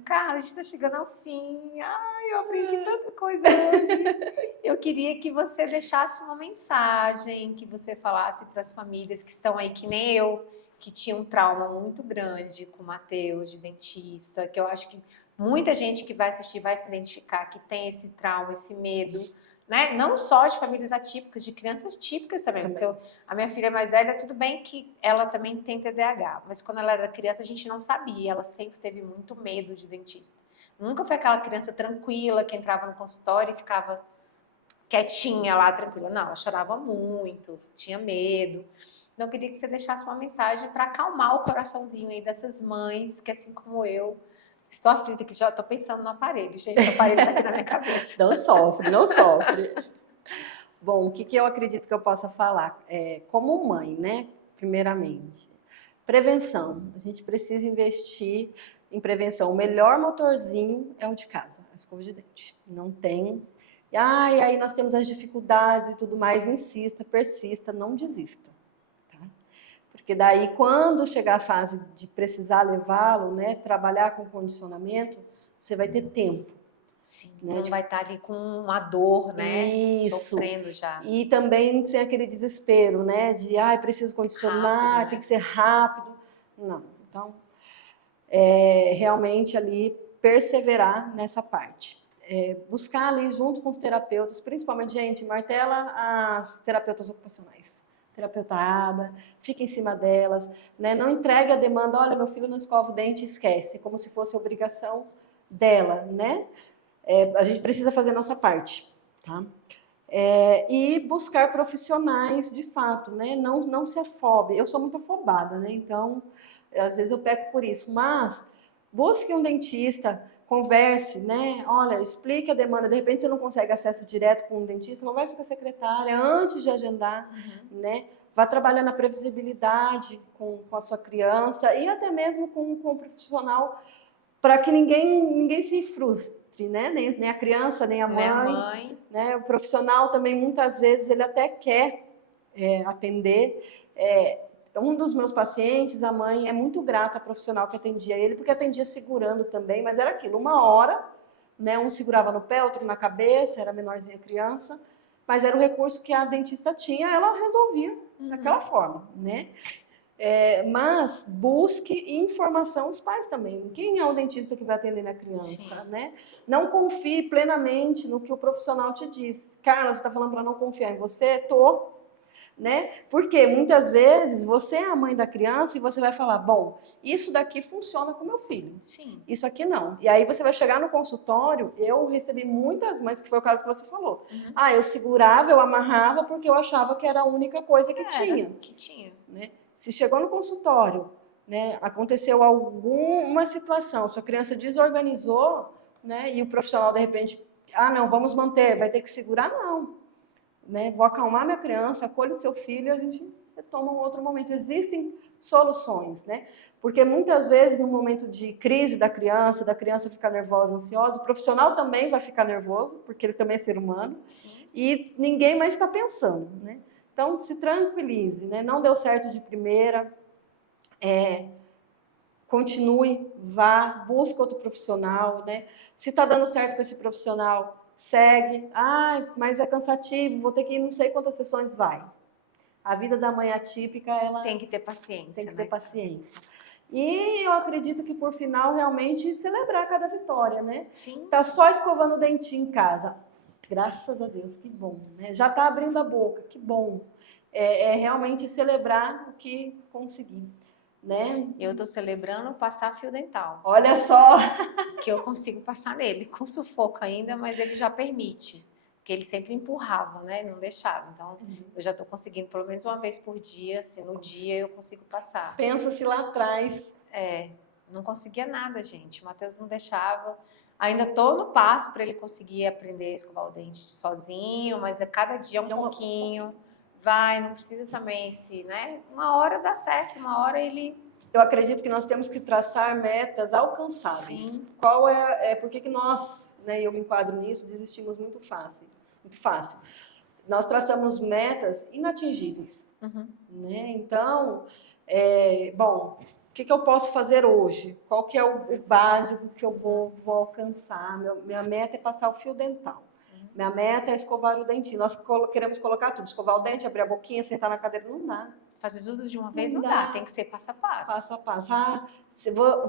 Cara, a gente está chegando ao fim. Ai, eu aprendi tanta coisa hoje. Eu queria que você deixasse uma mensagem, que você falasse para as famílias que estão aí, que nem eu, que tinha um trauma muito grande com o Matheus, de dentista, que eu acho que muita gente que vai assistir vai se identificar, que tem esse trauma, esse medo, né? Não só de famílias atípicas, de crianças típicas também. Porque a minha filha mais velha, tudo bem que ela também tem TDAH, mas quando ela era criança a gente não sabia, ela sempre teve muito medo de dentista. Nunca foi aquela criança tranquila que entrava no consultório e ficava quietinha lá, tranquila. Não, ela chorava muito, tinha medo. Então eu queria que você deixasse uma mensagem para acalmar o coraçãozinho aí dessas mães que, assim como eu, estou aflita que já estou pensando no aparelho, gente. O aparelho está aqui na minha cabeça. Não sofre, não sofre. Bom, o que eu acredito que eu possa falar? Como mãe, né? Primeiramente, prevenção. A gente precisa investir em prevenção. O melhor motorzinho é o de casa, a escova de dente. Não tem. E aí nós temos as dificuldades e tudo mais. Insista, persista, não desista. Porque daí, quando chegar a fase de precisar levá-lo, né, trabalhar com condicionamento, você vai ter tempo. Sim, né? não vai estar ali com uma dor, né? Isso. Sofrendo já. E também sem aquele desespero, né? De, preciso condicionar, Rápido, né? tem que ser rápido. Não. Então, realmente ali perseverar nessa parte. Buscar ali junto com os terapeutas, principalmente, gente, martela as terapeutas ocupacionais. Terapeuta aba, fica em cima delas, né? Não entregue a demanda, olha, meu filho não escova o dente, esquece, como se fosse obrigação dela, né? A gente precisa fazer a nossa parte, tá? E buscar profissionais de fato, né? Não se afobe. Eu sou muito afobada, né? Então, às vezes eu peco por isso. Mas busque um dentista, converse, né? Olha, explique a demanda. De repente você não consegue acesso direto com um dentista, converse com a secretária antes de agendar, né? Vá trabalhar na previsibilidade com a sua criança e até mesmo com o profissional para que ninguém se frustre, né? Nem a criança, nem a mãe. Né? O profissional também, muitas vezes, ele até quer atender. Um dos meus pacientes, a mãe, é muito grata à profissional que atendia ele, porque atendia segurando também, mas era aquilo, uma hora, né? Um segurava no pé, outro na cabeça, era menorzinha criança, mas era o recurso que a dentista tinha, ela resolvia daquela forma, né? Mas busque informação os pais também. Quem é o dentista que vai atender a criança, né? Não confie plenamente no que o profissional te diz. Carla, você está falando para não confiar em você? Tô, né? Porque muitas vezes você é a mãe da criança e você vai falar, bom, isso daqui funciona com meu filho. Sim. Isso aqui não. E aí você vai chegar no consultório, eu recebi muitas mães, que foi o caso que você falou. Eu segurava, eu amarrava porque eu achava que era a única coisa que tinha. Né? Se chegou no consultório, né, aconteceu alguma situação, sua criança desorganizou, né, e o profissional de repente, não, vamos manter, vai ter que segurar, não. Né, vou acalmar minha criança, acolho o seu filho e a gente retoma um outro momento. Existem soluções, né? Porque muitas vezes no momento de crise da criança ficar nervosa, ansiosa, o profissional também vai ficar nervoso, porque ele também é ser humano, e ninguém mais está pensando, né? Então, se tranquilize, né? Não deu certo de primeira, continue, vá, busque outro profissional, né? Se está dando certo com esse profissional, segue. Mas é cansativo, vou ter que ir não sei quantas sessões, vai. A vida da mãe atípica, ela tem que ter paciência. Tem que ter paciência. E eu acredito que, por final, realmente celebrar cada vitória, né? Sim. Tá só escovando o dentinho em casa. Graças a Deus, que bom. Né? Já tá abrindo a boca, que bom. Realmente celebrar o que conseguir. Né? Eu tô celebrando passar fio dental. Olha só! Que eu consigo passar nele, com sufoco ainda, mas ele já permite. Porque ele sempre empurrava, né? Não deixava. Então, eu já tô conseguindo pelo menos uma vez por dia, assim, no dia eu consigo passar. Pensa-se lá atrás. Não conseguia nada, gente. O Matheus não deixava. Ainda tô no passo para ele conseguir aprender a escovar o dente sozinho, mas cada dia um pouquinho. Vai, não precisa também né? Uma hora dá certo, uma hora ele... Eu acredito que nós temos que traçar metas alcançáveis. Sim. Qual por que nós, né, eu me enquadro nisso, desistimos muito fácil. Muito fácil. Nós traçamos metas inatingíveis. Né? Então, o que eu posso fazer hoje? Qual que é o básico que eu vou alcançar? Minha meta é passar o fio dental. Minha meta é escovar o dentinho. Nós queremos colocar tudo. Escovar o dente, abrir a boquinha, sentar na cadeira. Não dá. Fazer tudo de uma vez não dá. Tem que ser passo a passo. Passo a passo.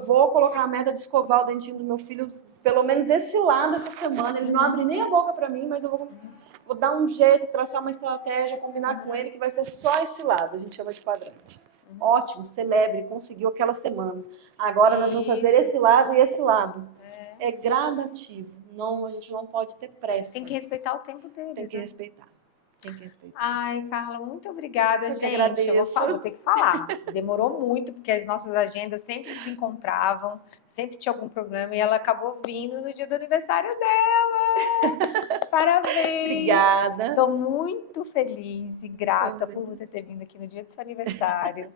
Vou colocar a meta de escovar o dentinho do meu filho, pelo menos esse lado, essa semana. Ele não abre nem a boca para mim, mas eu vou dar um jeito, traçar uma estratégia, combinar com ele, que vai ser só esse lado. A gente chama de quadrante. Ótimo, celebre, conseguiu aquela semana. Agora nós vamos fazer esse lado e esse lado. É gradativo. Não, a gente não pode ter pressa. Tem que respeitar o tempo deles. Tem que respeitar. Tem que respeitar. Ai, Carla, muito obrigada, gente. Agradeço. Vou ter que falar. Demorou muito, porque as nossas agendas sempre desencontravam, sempre tinha algum problema, e ela acabou vindo no dia do aniversário dela. Parabéns! Obrigada. Estou muito feliz e grata por você ter vindo aqui no dia do seu aniversário.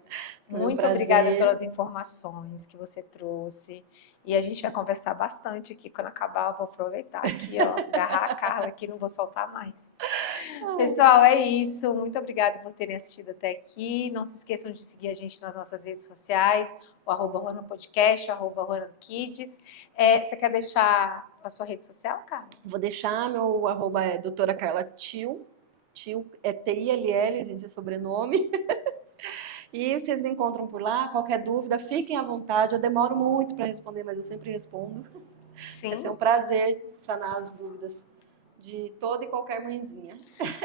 Muito obrigada pelas informações que você trouxe. E a gente vai conversar bastante aqui. Quando acabar, eu vou aproveitar aqui, ó, agarrar a Carla aqui, não vou soltar mais. Pessoal, é isso. Muito obrigada por terem assistido até aqui. Não se esqueçam de seguir a gente nas nossas redes sociais, o @RonaPodcast, o @RonaKids. Você quer deixar a sua rede social, Carla? Vou deixar, meu arroba é doutora Carla Til. Til é T-I-L-L, gente, é sobrenome. E vocês me encontram por lá. Qualquer dúvida, fiquem à vontade. Eu demoro muito para responder, mas eu sempre respondo. Sim. Vai ser um prazer sanar as dúvidas de toda e qualquer mãezinha.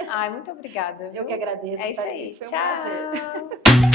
Ai, muito obrigada. Eu que agradeço. É isso aí. Foi um Tchau. prazer.